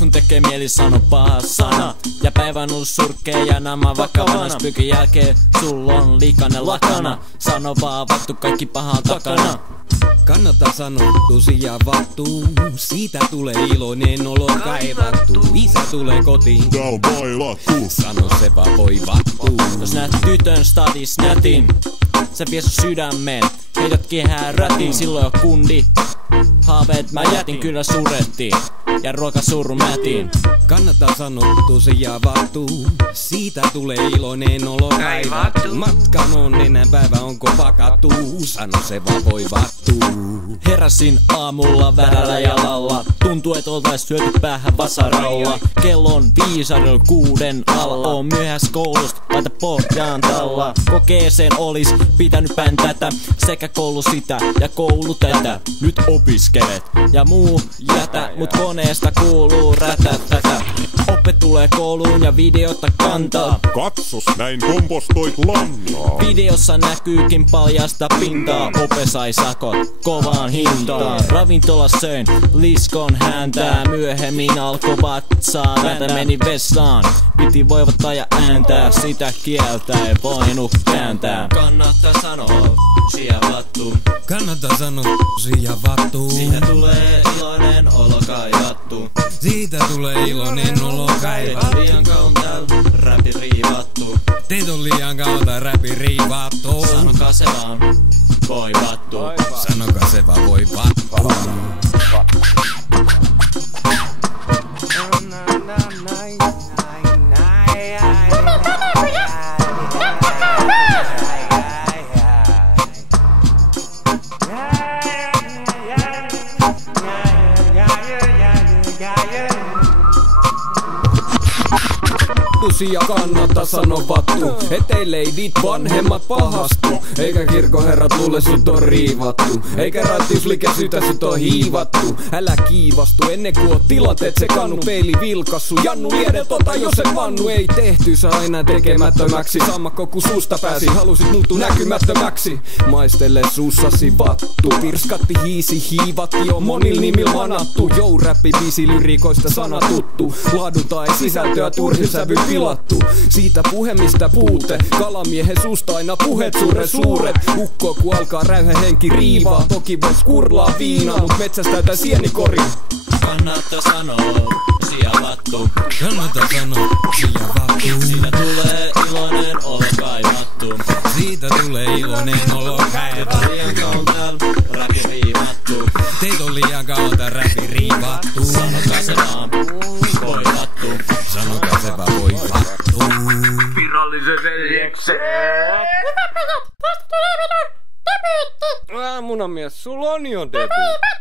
sun tekee mieli sano paha sana. Ja päivän uus surkkee ja nämä vakavana. Spykin jälkeen sulla on likainen lakana. Sano vaan vattu kaikki pahan takana. Kannattaa sanottu ja vattu, siitä tulee iloinen olo kaivattu. Isä tulee kotiin, tää on bailattu. Sano se vaan voi vattu. Jos näet tytön stadis nätin, se vie sun sydämeen, heität kehää rätiin. Silloin jo kundi, haaveet mä jätin, kyllä surettiin ja ruokasuru mätin. Kannattaa sanottu ja vattu, siitä tulee iloinen olo kaivattu. Matkan onninen päivä onko pakattu, sano se vaan voi vattu. Heräsin aamulla väärällä jalalla, tuntuu et oltais syöty päähän vasaralla. Kellon 5 6 alla, oon myöhäs koulusta, laita pohjaan talla. Kokeeseen olis pitänyt päntätä, sekä koulu sitä ja koulu tätä. Nyt opiskelet ja muu jätä, mut koneesta kuuluu rätätätä. Oppe tulee kouluun ja videota kantaa. Katsos, näin kompostoit lannaa. Videossa näkyykin paljasta pintaa. Ope sai sakot kovaan hintaan. Ravintola söin liskon hääntää. Myöhemmin alkoi vatsaa, näitä meni vessaan. Piti voivottaa ja ääntää, sitä kieltä ei voinut kääntää. Kannattaa sanoa ja vattu. Kannattaa sanoa ja vattu. Siitä tulee iloinen olo kaivattu. Siitä tulee iloinen olo kaivattu. Liian kauan täällä räpi riivattu. Teet on liian kauan räpi riivattu. Sanokaa se vaan voi vattu. Sanokaa se vaan voi vattu. Ja kannattaa sanoa vattu, ettei leidit vanhemmat pahastu. Eikä kirkkoherrat luule sut on riivattu. Eikä rattiuslike sytä sut on hiivattu. Älä kiivastu ennen kuin oot tilanteet sekannu. Peili vilkassu, Jannu liede tota jos et vannu. Ei tehty sä aina tekemättömäksi. Sammakko kun suusta pääsi, halusit muuttua näkymättömäksi. Maistele suussasi vattu. Pirskatti hiisi hiivatti on monil nimil manattu. Jou-räppi biisi lyrikoista sana tuttu. Laadunta ei sisältöä turhin sävy pilattu. Siitä puhe mistä puute, kalamiehen suusta aina puheet suuret. Ukko ku alkaa räyhä henki riivaa. Toki vois kurlaa viinaa, mut metsästäytä sienikori. Kannattaa sanoa ja vattu. Kannattaa sanoa ja vattu. Siitä tulee iloinen olo kaivattu. Siitä tulee iloinen olo kaivattu. Liian kauan täällä räpi riivattu. Teet on liian kauan tää räpi riivattu. Sanokaa se vaan voi vattu. Sanokaa se vaan voi vattu. Virallisen veljeksen. Munamies, sulla on jo debuutti.